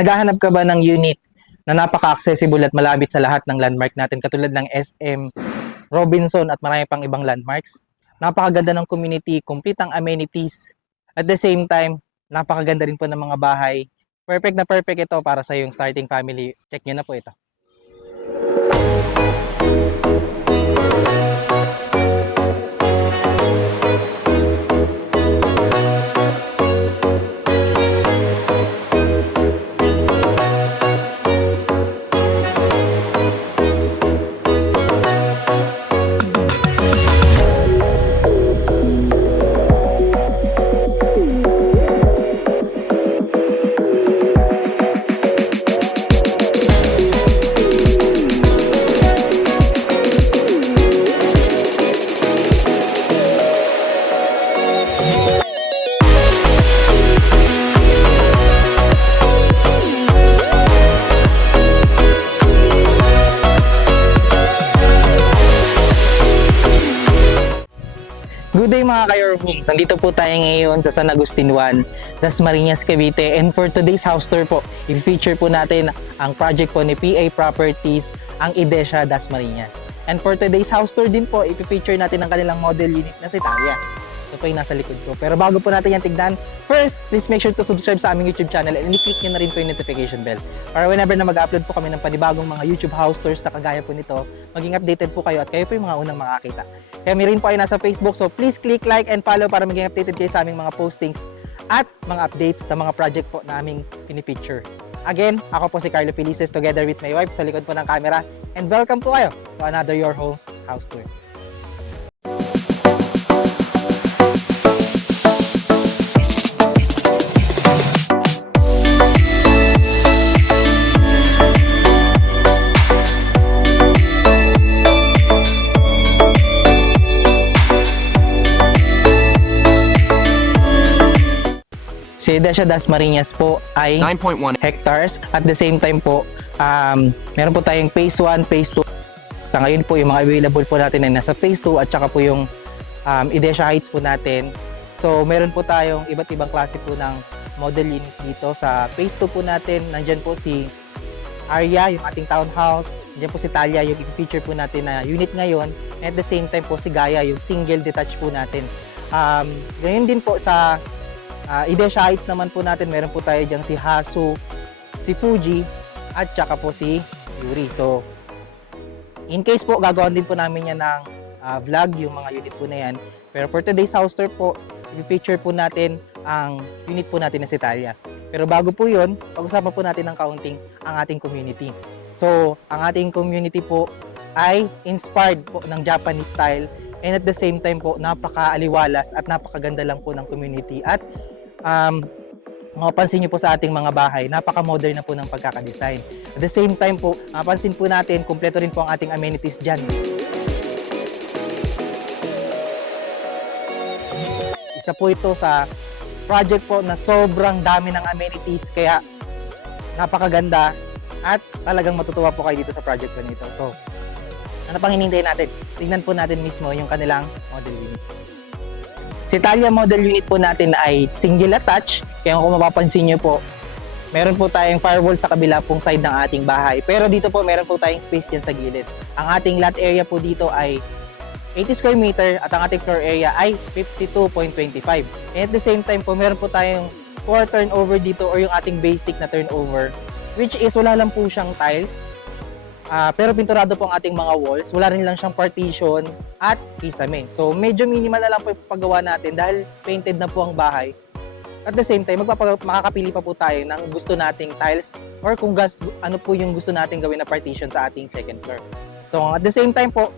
Naghahanap ka ba ng unit na napaka-accessible at malapit sa lahat ng landmark natin katulad ng SM, Robinson at marami pang ibang landmarks? Napakaganda ng community, complete ang amenities. At the same time, napakaganda rin po ng mga bahay. Perfect na perfect ito para sa yung starting family. Check nyo na po ito. Good day mga ka-Your Homes! Nandito po tayo ngayon sa San Agustin 1, Dasmariñas, Cavite. And for today's house tour po, i-feature po natin ang project po ni PA Properties, ang Idesha Dasmariñas. And for today's house tour din po, i-feature natin ang kanilang model unit na si Talia. Ito po yung nasa likod ko. Pero bago po natin yan tignan, first, please make sure to subscribe sa aming YouTube channel and i-click nyo na rin po yung notification bell. Para whenever na mag-upload po kami ng panibagong mga YouTube house tours na kagaya po nito, maging updated po kayo at kayo po yung mga unang makakita. Kaya rin po ay nasa Facebook, so please click like and follow para maging updated kayo sa aming mga postings at mga updates sa mga project po na aming pinipicture. Again, ako po si Carlo Felices together with my wife sa likod po ng camera, and welcome po kayo to another Your Homes house tour. Si Idesha Dasmariñas po ay 9.1 hectares. At the same time po, meron po tayong phase 1, phase 2. Sa ngayon po, yung mga available po natin ay nasa phase 2 at saka po yung Idesha Heights po natin. So, meron po tayong iba't ibang klase po ng model unit dito. Sa phase 2 po natin, nandyan po si Arya, yung ating townhouse. Nandyan po si Talia, yung i-feature po natin na unit ngayon. And at the same time po, si Gaia, yung single detached po natin. Ngayon din po sa Idesha Heights naman po natin, meron po tayo dyan si Hasu, si Fuji, at saka po si Yuri. So, in case po, gagawin din po namin yan ng vlog, yung mga unit po na yan. Pero for today's house tour po, i-feature po natin ang unit po natin na si Talia. Pero bago po yun, pag-usapan po natin ng kaunting ang ating community. So, ang ating community po ay inspired po ng Japanese style, and at the same time po, napaka-aliwalas at napakaganda lang po ng community. At mapapansin nyo po sa ating mga bahay, napaka-modern na po ng pagkakadesign. At the same time po, mapapansin po natin, kumpleto rin po ang ating amenities dyan. Isa po ito sa project po na sobrang dami ng amenities, kaya napakaganda at talagang matutuwa po kayo dito sa project po nito. So, ano pang hinihintay natin? Tingnan po natin mismo yung kanilang model unit. Si Talia model unit po natin ay single attach, kaya kung mapapansin nyo po, meron po tayong firewall sa kabila pong side ng ating bahay. Pero dito po meron po tayong space dyan sa gilid. Ang ating lot area po dito ay 80 square meter at ang ating floor area ay 52.25. And at the same time po, meron po tayong 4 turnover dito or yung ating basic na turnover, which is wala lang po siyang tiles. Pero pinturado po ang ating mga walls, wala rin lang siyang partition at kisame. So medyo minimal na lang po yung paggawa natin dahil painted na po ang bahay. At the same time, makakapili pa po tayo ng gusto nating tiles or kung ano po yung gusto nating gawin na partition sa ating second floor. So at the same time po,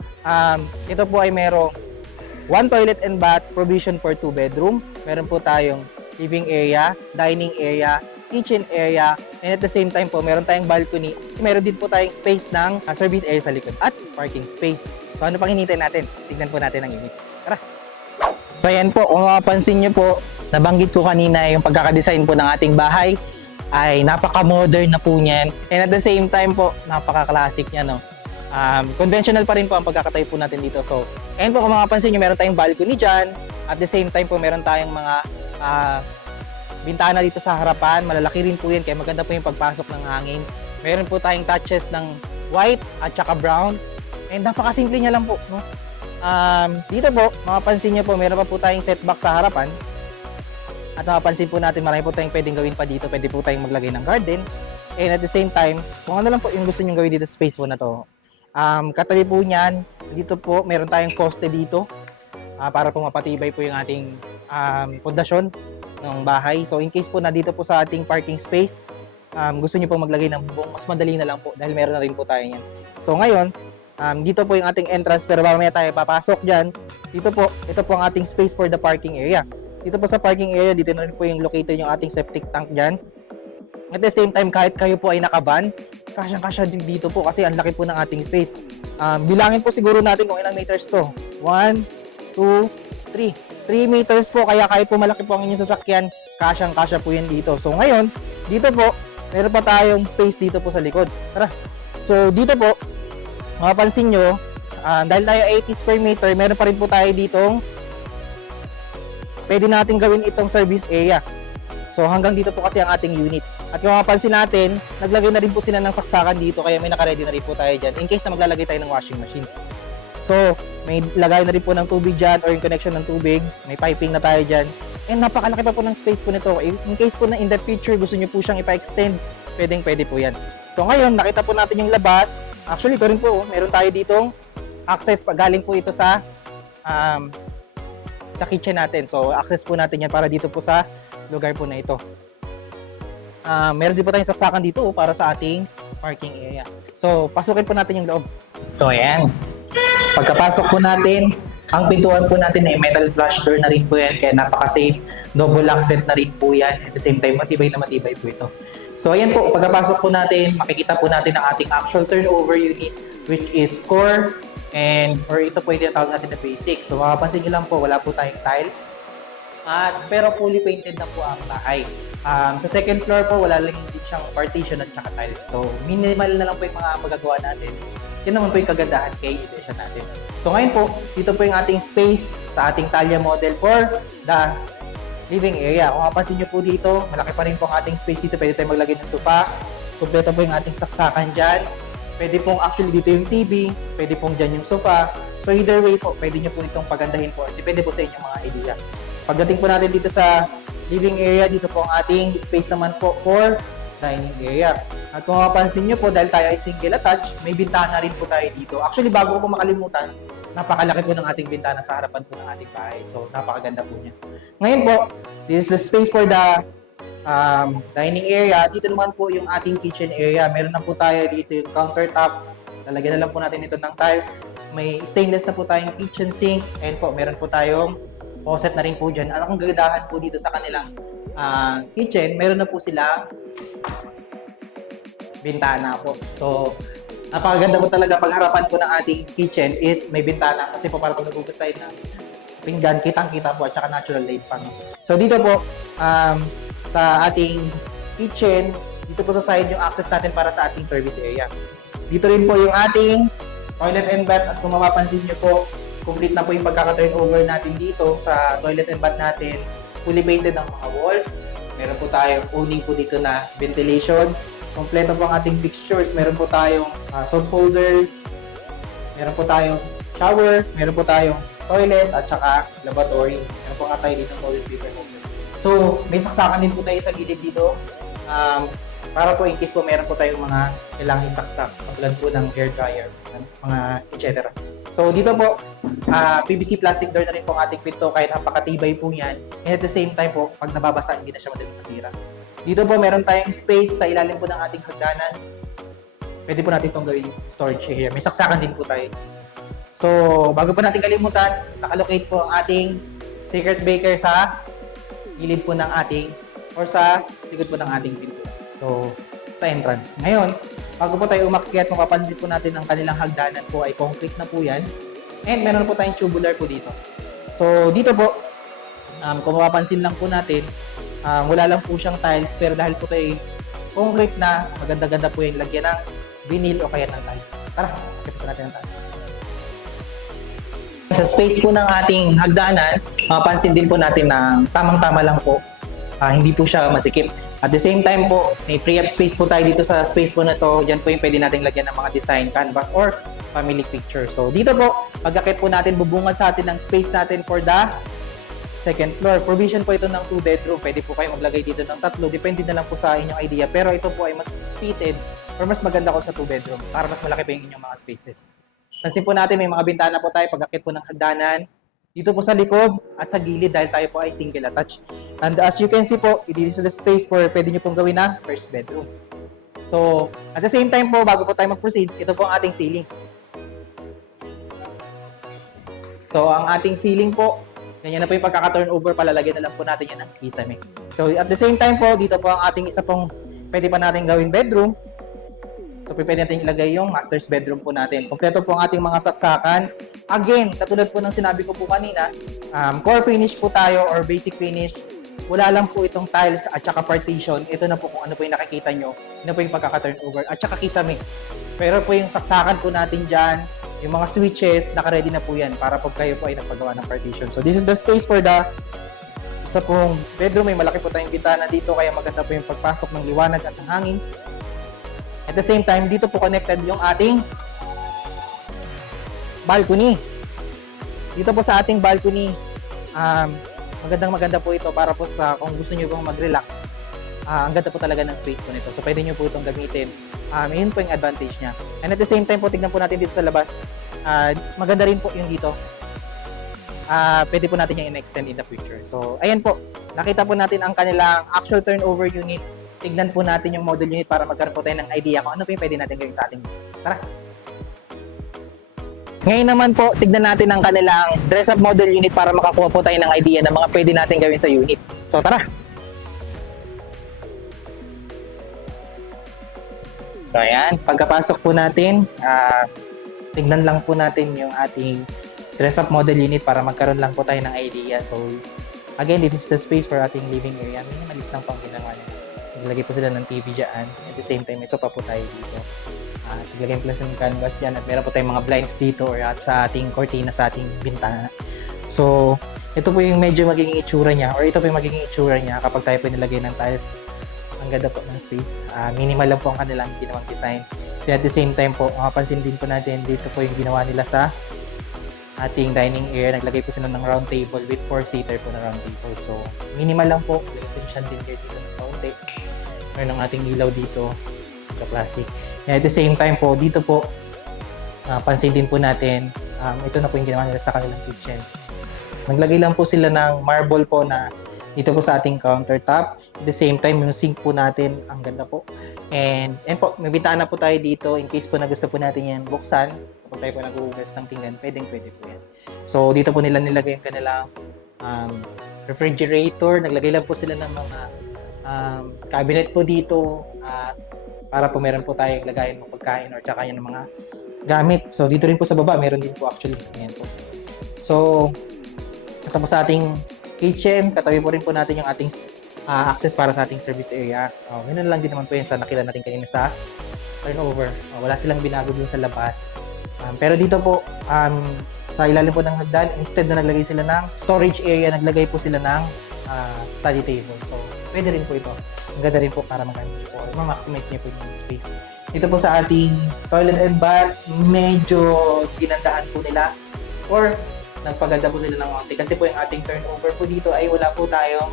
ito po ay merong 1 toilet and bath, provision for 2 bedroom. Meron po tayong living area, dining area, kitchen area, and at the same time po, meron tayong balcony. Meron din po tayong space ng service area sa likod at parking space. So ano pang hinihintay natin? Tignan po natin ang unit. Tara! So ayan po, kung mapapansin nyo po, nabanggit ko kanina yung pagkakadesign po ng ating bahay ay napaka-modern na po niyan. And at the same time po, napaka-classic niya, no? Conventional pa rin po ang pagkakatayo po natin dito. So, ayan po, kung mapapansin nyo, meron tayong balcony dyan. At the same time po, meron tayong mga bintana dito sa harapan. Malalaki rin po yan kaya maganda po yung pagpasok ng hangin. Meron po tayong touches ng white at saka brown. And napakasimple niya lang po, no? Dito po, mapapansin niyo po, meron pa po tayong setback sa harapan. At mapapansin po natin, marami po tayong pwedeng gawin pa dito. Pwede po tayong maglagay ng garden. And at the same time, kung ano lang po yung gusto niyo gawin dito sa space po na to. Katabi po niyan, dito po, meron tayong poste dito. Para po mapatibay po yung ating pundasyon ng bahay. So in case po na dito po sa ating parking space, gusto niyo po maglagay ng bubong, mas madali na lang po dahil meron na rin po tayo yan. So ngayon, dito po yung ating entrance pero mamaya tayo papasok dyan. Dito po, ito po ang ating space for the parking area. Dito po sa parking area, dito na rin po yung located yung ating septic tank dyan. At the same time, kahit kayo po ay nakaban, kasyang-kasya dito po kasi ang laki po ng ating space. Bilangin po siguro natin kung ilang meters to. 1, 2, 3. 3 meters po, kaya kahit po malaki po ang inyong sasakyan, kasyang-kasya po yan dito. So ngayon, dito po, meron pa tayong space dito po sa likod. Tara. So dito po, mapapansin nyo, dahil tayo 80 square meter, meron pa rin po tayo ditong pwede natin gawin itong service area. So hanggang dito po kasi ang ating unit. At kung mapapansin natin, naglagay na rin po sila ng saksakan dito kaya may naka-ready na rin po tayo dyan in case na maglalagay tayo ng washing machine. So may lagay na rin po ng tubig dyan or yung connection ng tubig. May piping na tayo dyan. And napakalaki pa po ng space po nito. In case po na in the future gusto nyo po siyang ipa-extend, pwede po yan. So ngayon, nakita po natin yung labas. Actually, ito rin po, meron tayo ditong access. Galing po ito sa kitchen natin. So access po natin yan para dito po sa lugar po na ito. Meron din po tayong saksakan dito para sa ating parking area. So, pasukin po natin yung loob. So, ayan. Pagkapasok po natin, ang pintuan po natin ay metal flush door na rin po yan. Kaya napaka-safe. Double lock set na rin po yan. At the same time, matibay na matibay po ito. So, ayan po. Pagkapasok po natin, makikita po natin ang ating actual turnover unit which is core or ito po yung tinatawag natin na basic. So, makapansin nyo lang po, wala po tayong tiles. Pero fully painted na po ang bahay. Sa second floor po, wala lang din siyang partition at saka tiles. So, minimal na lang po yung mga magagawa natin. Yan naman po yung kagandahan kay edition natin. So, ngayon po, dito po yung ating space sa ating Thalia model for the living area. Kung mapansin nyo po dito, malaki pa rin po ang ating space dito. Pwede tayong maglagay ng sofa. Kompleto po yung ating saksakan dyan. Pwede pong actually dito yung TV. Pwede pong dyan yung sofa. So, either way po, pwede nyo po itong pagandahin po. Depende po sa inyong mga idea. Pagdating po natin dito sa living area, dito po ang ating space naman po for dining area. At kung mapapansin nyo po, dahil tayo ay single attached, may bintana rin po tayo dito. Actually, bago ko po makalimutan, napakalaki po ng ating bintana sa harapan po ng ating bahay. So, napakaganda po niya. Ngayon po, this is the space for the dining area. Dito naman po yung ating kitchen area. Meron na po tayo dito yung countertop. Lalagyan na lang po natin ito ng tiles. May stainless na po tayong kitchen sink. And po, meron po tayong faucet na rin po dyan. Ang kagandahan po dito sa kanilang kitchen, meron na po sila bintana po. So, napakaganda po talaga pagharapan po ng ating kitchen is may bintana kasi po para pag nagugas tayo ng pinggan, kitang-kita po at saka natural light pa. So, dito po, sa ating kitchen, dito po sa side yung access natin para sa ating service area. Dito rin po yung ating toilet and bath at kung mapapansin nyo po, complete na po yung pagkaka-turnover natin dito sa toilet and bath natin. Fully painted ang mga walls. Meron po tayong owning po dito na ventilation. Kompleto po ang ating fixtures. Meron po tayong soap holder. Meron po tayong shower. Meron po tayong toilet at saka lavatory. Meron po nga tayo dito toilet paper holder. So, may saksakan din po tayo sa gilid dito. Para po in case po meron po tayong mga kailangang isaksak. Katulad po ng hair dryer, mga etc. So dito po, PVC plastic door na rin po ang ating pinto kahit napakatibay po yan. And at the same time po, pag nababasa, hindi na siya madaling masira. Dito po, meron tayong space sa ilalim po ng ating hagdanan. Pwede po natin itong gawing storage area. May saksakan din po tayo. So, bago po natin kalimutan, nakalocate po ang ating secret baker sa gilid po ng ating or sa likod po ng ating pinto. So, sa entrance. Ngayon, bago po tayo umakyat, kung kapansin po natin ang kanilang hagdanan po ay concrete na po yan. And meron po tayong tubular po dito. So, dito po, kung mapapansin lang po natin, wala lang po siyang tiles, pero dahil po tayo concrete na, maganda-ganda po yung lagyan ng vinyl o kaya ng tiles. Tara, pakita po natin ang tiles. Sa space po ng ating hagdanan, mapapansin din po natin na tamang-tama lang po hindi po siya masikip. At the same time po, may free up space po tayo dito sa space po na to. Diyan po yung pwede natin lagyan ng mga design canvas or family picture. So dito po, pagkakit po natin, bubungad sa atin ng space natin for the second floor. Provision po ito ng 2 bedroom. Pwede po kayo maglagay dito ng 3. Depende na lang po sa inyong idea. Pero ito po ay mas fitted or mas maganda ko sa 2 bedroom para mas malaki pa yung inyong mga spaces. Pansin po natin, may mga bintana po tayo pagkakit po ng hagdanan. Dito po sa likod at sa gilid dahil tayo po ay single attached. And as you can see po, this is the space for pwede nyo pong gawin na first bedroom. So, at the same time po, bago po tayo mag-proceed, ito po ang ating ceiling. So, ang ating ceiling po, ganyan na po yung pagkaka-turnover, palalagyan na lang po natin yan ng kisame. So, at the same time po, dito po ang ating isa pong pwede pa natin gawing bedroom. So, pwede natin ilagay yung master's bedroom po natin. Kompleto po ang ating mga saksakan. Again, katulad po ng sinabi ko po kanina, core finish po tayo or basic finish. Wala lang po itong tiles at saka partition. Ito na po kung ano po yung nakikita nyo. Ano po yung pagkaka-turnover at saka kisame. Pero po yung saksakan po natin dyan, yung mga switches, naka-ready na po yan para pag kayo po ay nagpagawa ng partition. So, this is the space for the isa pong bedroom. May malaki po tayong bintana dito kaya maganda po yung pagpasok ng liwanag at ng hangin. At the same time, dito po connected yung ating balcony. Dito po sa ating balcony, maganda po ito para po sa kung gusto niyo pong mag-relax. Ang ganda po talaga ng space po nito. So, pwede niyo po itong gamitin. Yun po yung advantage niya. And at the same time po, tignan po natin dito sa labas. Maganda rin po yung dito. Pwede po natin yung in-extend in the future. So, ayan po. Nakita po natin ang kanilang actual turnover unit. Tignan po natin yung model unit para magkaroon po tayo ng idea kung ano po yung pwede natin gawin sa ating unit. Tara! Ngayon naman po, tignan natin ang kanilang dress-up model unit para makakuha po tayo ng idea ng mga pwede natin gawin sa unit. So, tara! So, ayan. Pagkapasok po natin, tignan lang po natin yung ating dress-up model unit para magkaroon lang po tayo ng idea. So, again, this is the space for ating living area. Minimalist lang pang ginawa nila. Naglagay po sila ng TV dyan. At the same time, may sofa po tayo dito. Naglagay po sila ng canvas dyan. At meron po tayong mga blinds dito or at sa ating cortina, sa ating bintana. So, ito po yung medyo magiging itsura niya or ito po yung magiging itsura niya kapag tayo po nilagay ng tiles. Ang ganda po ng space. Minimal lang po ang kanilang ginawang design. So, at the same time po, mapapansin din po natin dito po yung ginawa nila sa ating dining area. Naglagay po sila ng round table with 4-seater po na round table. So, minimal lang po. Naglagay po din dito ng kaunti. Meron ng ating ilaw dito sa classic. And at the same time po, dito po, pansin din po natin, ito na po yung ginawa nila sa kanilang kitchen. Naglagay lang po sila ng marble po na dito po sa ating countertop. At the same time, yung sink po natin, ang ganda po. And po, may bintana po tayo dito in case po na gusto po natin yan buksan. Kapag tayo po naghuhugas ng pinggan, pwede po yan. So, dito po nila nilagay yung kanilang refrigerator. Naglagay lang po sila ng mga cabinet po dito para po meron po tayong lagayin ng pagkain or tsaka yung mga gamit. So, dito rin po sa baba, meron din po actually. Ayan po. So, ito po sa ating kitchen. Katabi po rin po natin yung ating access para sa ating service area. Ganun lang din naman po yun sa nakita natin kanina sa turnover. Wala silang binago dun sa labas. Pero dito po, sa ilalim po ng hagdan, instead na naglagay sila ng storage area, naglagay po sila ng study table. So, pwede rin po ito. Ang ganda rin po para ma-maximize niyo po yung space. Dito po sa ating toilet and bath, medyo ginandaan po nila or nagpaganda po sila ng konti kasi po yung ating turnover po dito ay wala po tayong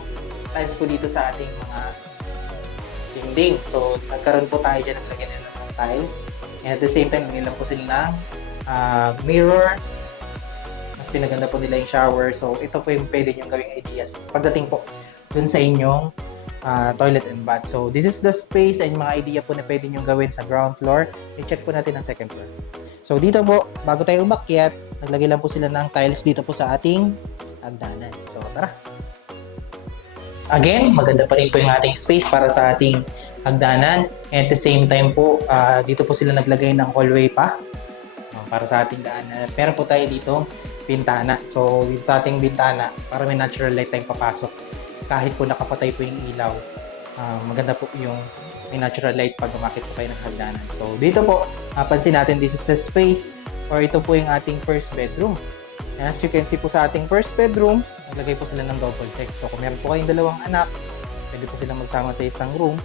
tiles po dito sa ating mga dingding. So, nagkaroon po tayo dyan, naglagyan nila ng tiles. And at the same time, nagyan lang po sila ng mirror. Mas pinaganda po nila yung shower. So, ito po yung pwede nyo gawing ideas pagdating po dun sa inyong toilet and bath. So, this is the space and mga idea po na pwede nyo gawin sa ground floor. I-check po natin ang second floor. So, dito po, bago tayo umakyat, naglagay lang po sila ng tiles dito po sa ating hagdanan. So, tara! Again, maganda pa rin po yung ating space para sa ating hagdanan. And at the same time po, dito po sila naglagay ng hallway pa para sa ating daanan. Meron po tayo dito bintana. So, dito sa ating bintana, para may natural light tayong papasok. Kahit po nakapatay po yung ilaw, maganda po yung may natural light pag umakit po kayo ng hagdanan. So, dito po, pansin natin, this is the space or ito po yung ating first bedroom. As you can see po sa ating first bedroom, naglagay po sila ng double deck. So, kung meron po kayong dalawang anak, Pwede po silang magsama sa isang room.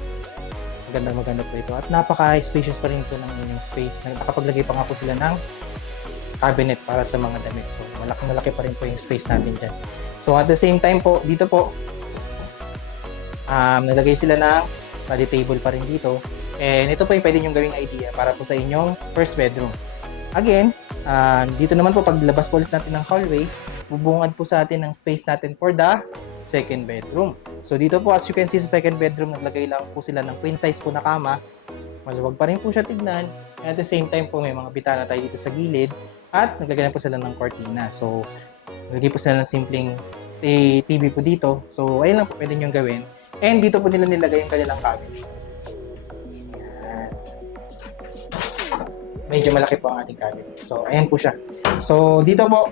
Maganda po ito. At napaka-spacious pa rin po ng inyong space. Nakapaglagay pa nga po sila ng cabinet para sa mga damit. So, malaki pa rin po yung space natin dyan. So, at the same time po, dito po, nalagay sila ng study table pa rin dito. And ito po yung pwede nyong gawing idea para po sa inyong first bedroom. Again, dito naman po, paglabas po ulit natin ng hallway, bubungad po sa atin ng space natin for the second bedroom. So dito po, as you can see sa second bedroom, naglagay lang po sila ng queen size po na kama. Maluwag pa rin po siya tignan. At the same time po, may mga bitana tayo dito sa gilid. At naglagay na po sila ng cortina. So, naglagay po sila ng simpleng TV po dito. So, ayun lang po pwede nyo gawin. And dito po nila nilagay yung kanilang cabinet. Ayan. Medyo malaki po ang ating cabinet. So, ayan po siya. So, dito po,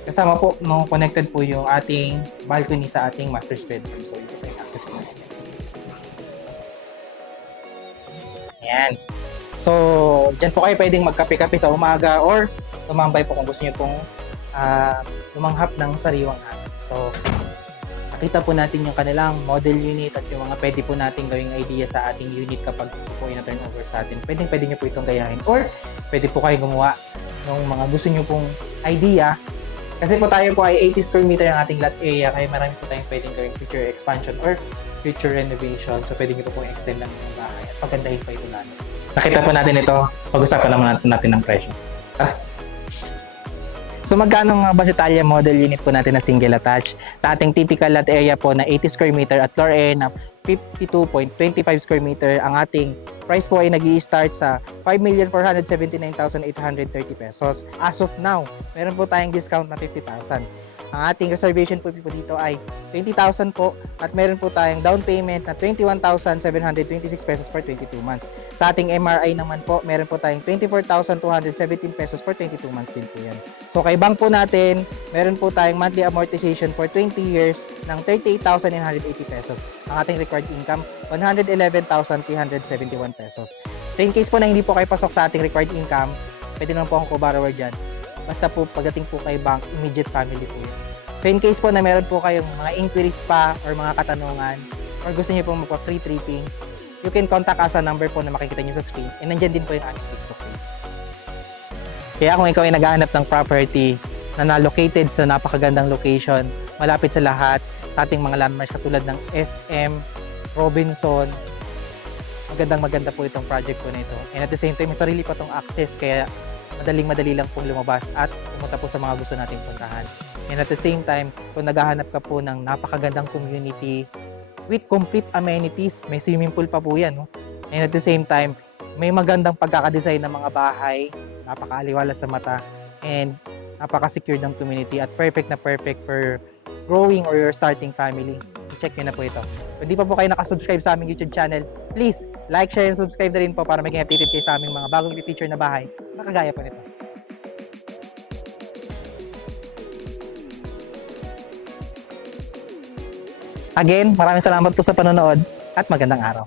kasama po, no, connected po yung ating balcony sa ating master's bedroom. So, ito po yung access po natin. Ayan. So, dyan po kayo pwedeng magkape-kape sa umaga or tumambay po kung gusto nyo pong lumanghap ng sariwang hangin. So, nakita po natin yung kanilang model unit at yung mga pwede po natin gawing idea sa ating unit kapag po ina-turn over sa atin. Pwede nyo po itong gayahin or pwede po kayo gumawa ng mga gusto nyo pong idea. Kasi po tayo po ay 80 square meter ang ating lot area, kaya marami po tayong pwedeng gawing future expansion or future renovation. So, pwede nyo po pong extend lang yung bahay at pagandahin pa ito natin. Nakita po natin ito, pag-usapan naman natin ng presyo. So, magkano nga ba si Talia model unit po natin na single attached? Sa ating typical lot area po na 80 square meter at floor area na 52.25 square meter, ang ating price po ay nag-i-start sa 5,479,830 pesos. As of now, meron po tayong discount na 50,000. Ang ating reservation po dito ay 20,000 po at meron po tayong down payment na 21,726 pesos per 22 months. Sa ating MRI naman po, meron po tayong 24,217 pesos per 22 months din po yan. So kay bank po natin, meron po tayong monthly amortization for 20 years ng 38,980 pesos. Ang ating required income, 111,371 pesos. So in case po na hindi po kayo pasok sa ating required income, pwede naman po akong co-borrower dyan. Basta po pagdating po kay bank, immediate family po yun. So in case po na meron po kayong mga inquiries pa or mga katanungan or gusto niyo po magpa-free tripping, you can contact us sa number po na makikita niyo sa screen and nandyan din po yung aming Facebook page. Kaya kung ikaw ay naghahanap ng property na located sa napakagandang location, malapit sa lahat sa ating mga landmarks katulad ng SM, Robinson, maganda po itong project po na ito. And at the same time, may sarili pa itong access kaya madali lang pong lumabas at pumunta po sa mga gusto nating puntahan. And at the same time, kung naghahanap ka po ng napakagandang community with complete amenities, may swimming pool pa po yan. No? And at the same time, may magandang pagkakadesign ng mga bahay, napakaaliwalas sa mata, and napaka-secure ng community at perfect for growing or your starting family. I-check nyo na po ito. Kung di pa po kayo nakasubscribe sa aming YouTube channel, please like, share, and subscribe na rin po para maging updated kayo sa aming mga bagong i-feature na bahay na kagaya po nito. Again, maraming salamat po sa panonood at magandang araw.